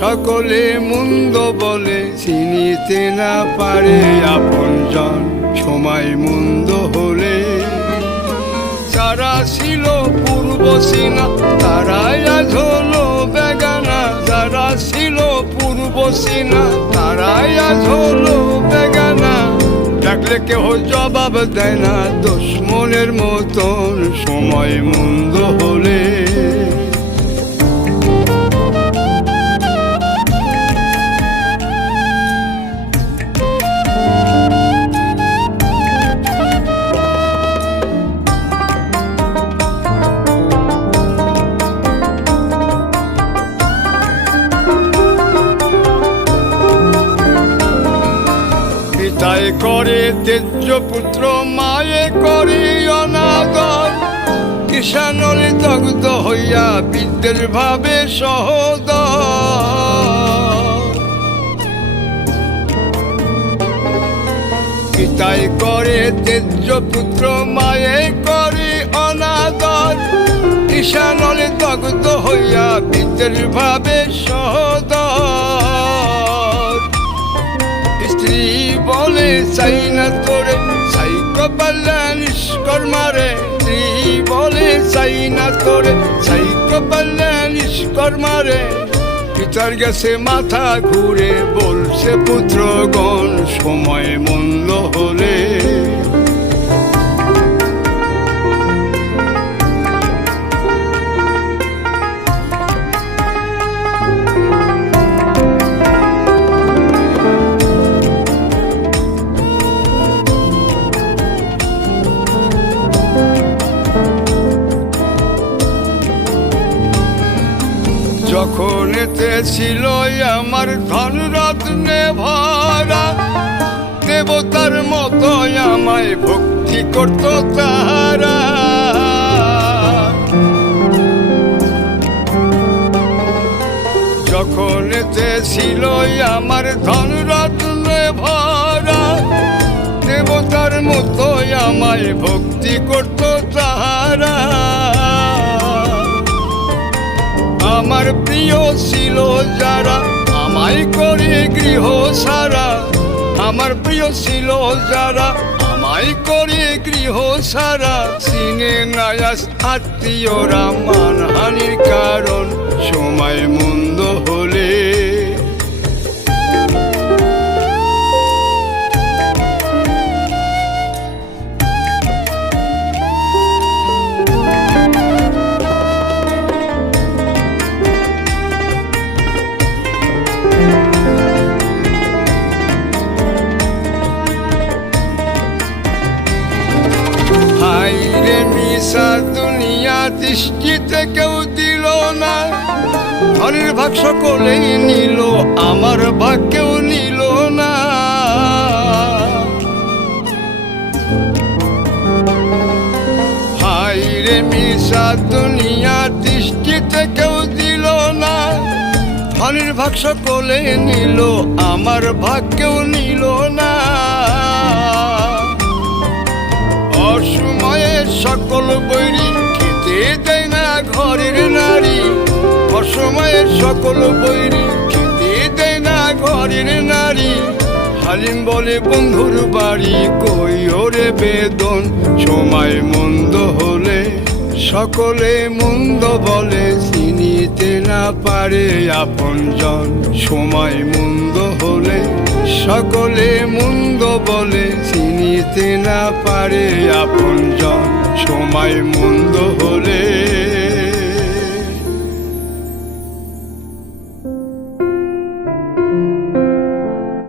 সকলে মন্দ বলে চিনিতে না পারে আপনজন সময় মন্দ হলে। যারা ছিল পূর্ব সিনা তারাই আজ হলো বেগানা, যারা ছিল পূর্ব সিনা তারাই আজ হলো বেগানা। ডাকলে কেহ জবাব দেয় না দুশ্মনের মতন সময় মন্দ হলে। পিতায় করে তেজ্য পুত্র মায়ে করি অনাদর, কিষানলে দগ্ধ হইয়া বিদ্যের ভাবে সহোদর। পিতায় করে তেজ্য পুত্র মায়ে করি অনাদর, কিষানলে দগ্ধ হইয়া বিদ্যের ভাবে সহোদর। স্ত্রী বলে চাই না তোরে চাই কপালে নিষ্কর্মারে, স্ত্রী বলে চাই না তোরে চাই কপালে নিষ্কর্মারে। পিতার গেছে মাথা ঘুরে বলছে পুত্রগণ সময় মন্দ হলে। যখন এতে ছিল আমার ধন রত্নে ভরা, দেবতার মতো আমায় ভক্তি করত তারা। যখন এতে ছিল আমার ধন রত্নে ভরা, দেবতার মতো আমায় ভক্তি করত তারা। আমার প্রিয় ছিল যারা আমায় করে গৃহ সারা, আমার প্রিয় ছিল যারা আমায় করে গৃহ সারা। সিনে নায়াস আত্মীয়রা মানহানির কারণ সময় মন্দ হলে। হাইরে মিশা দুনিয়া দৃষ্টিতে কেউ দিল না, ধনের ভাগ সকলেই নিল আমার ভাগ কেউ নিল না। হাইরে মিশা দুনিয়া দৃষ্টিতে কেউ দিল না, ধনের ভাগ সকলেই নিল আমার ভাগ কেউ নিল না। অসময়ে সকল বৈরী খেতে দেয় না ঘরের নারী, অসময়ে সকল বৈরী খেতে দেয় না ঘরের নারী। হালিম বলে বন্ধুর বাড়ি কই ওরে বেদন সময় মন্দ হলে। সকলে মন্দ বলে চিনিতে না পারে আপনজন সময় মন্দ হলে। সকলে মন্দ বলে চিনিতে না পারে আপনজন সময় মন্দ হলে।